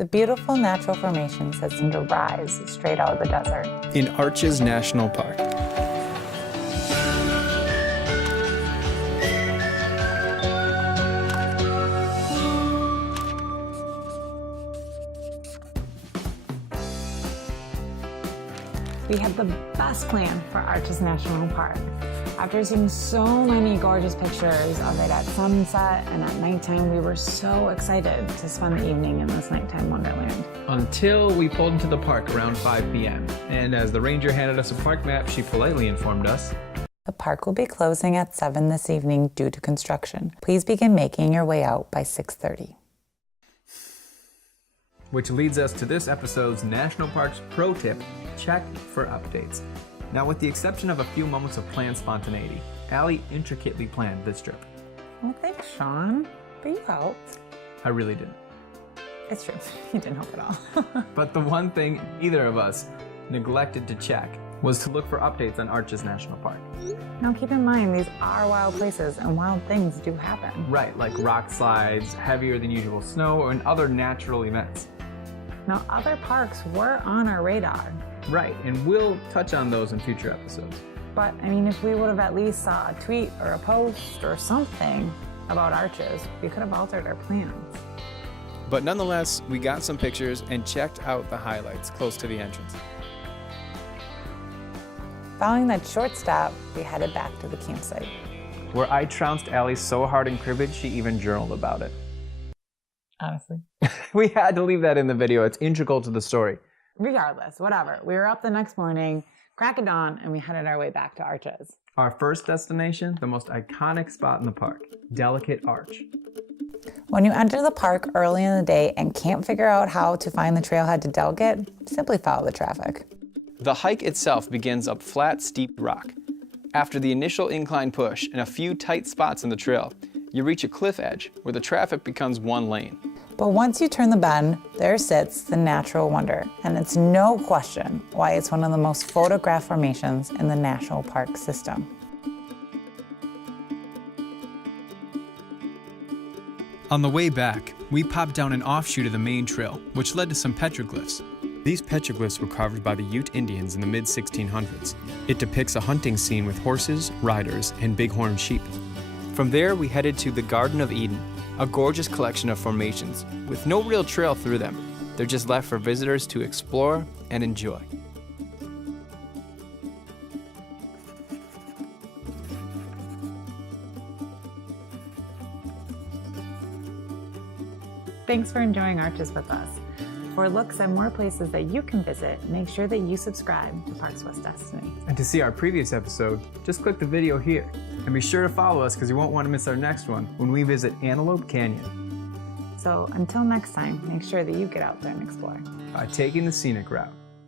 the beautiful natural formations that seem to rise straight out of the desert. In Arches National Park. We had the best plan for Arches National Park. After seeing so many gorgeous pictures of it at sunset and at nighttime, we were so excited to spend the evening in this nighttime wonderland. Until we pulled into the park around 5 p.m. And as the ranger handed us a park map, she politely informed us, The park will be closing at 7 this evening due to construction. Please begin making your way out by 6:30. which leads us to this episode's National Parks Pro Tip, check for updates. Now, with the exception of a few moments of planned spontaneity, Allie intricately planned this trip. Well, thanks, Shawn. But you helped. I really didn't. It's true. You didn't help at all. But the one thing either of us neglected to check was to look for updates on Arches National Park. Now keep in mind, these are wild places and wild things do happen. Right, like rock slides, heavier than usual snow, and other natural events. Now other parks were on our radar. Right, and we'll touch on those in future episodes. But I mean, if we would have at least saw a tweet or a post or something about Arches, we could have altered our plans. But nonetheless, we got some pictures and checked out the highlights close to the entrance. Following that short stop, we headed back to the campsite. Where I trounced Allie so hard in cribbage, she even journaled about it. Honestly. We had to leave that in the video. It's integral to the story. Regardless, whatever. We were up the next morning, crack of dawn, and we headed our way back to Arches. Our first destination, the most iconic spot in the park, Delicate Arch. When you enter the park early in the day and can't figure out how to find the trailhead to Delicate, simply follow the traffic. The hike itself begins up flat, steep rock. After the initial incline push and a few tight spots in the trail, you reach a cliff edge where the traffic becomes one lane. But once you turn the bend, there sits the natural wonder, and it's no question why it's one of the most photographed formations in the national park system. On the way back, we popped down an offshoot of the main trail, which led to some petroglyphs. These petroglyphs were carved by the Ute Indians in the mid-1600s. It depicts a hunting scene with horses, riders, and bighorn sheep. From there, we headed to the Garden of Eden, a gorgeous collection of formations with no real trail through them. They're just left for visitors to explore and enjoy. Thanks for enjoying Arches with us. For looks at more places that you can visit, make sure that you subscribe to Parks West Destiny. And to see our previous episode, just click the video here. And be sure to follow us because you won't want to miss our next one when we visit Antelope Canyon. So until next time, make sure that you get out there and explore. By taking the scenic route.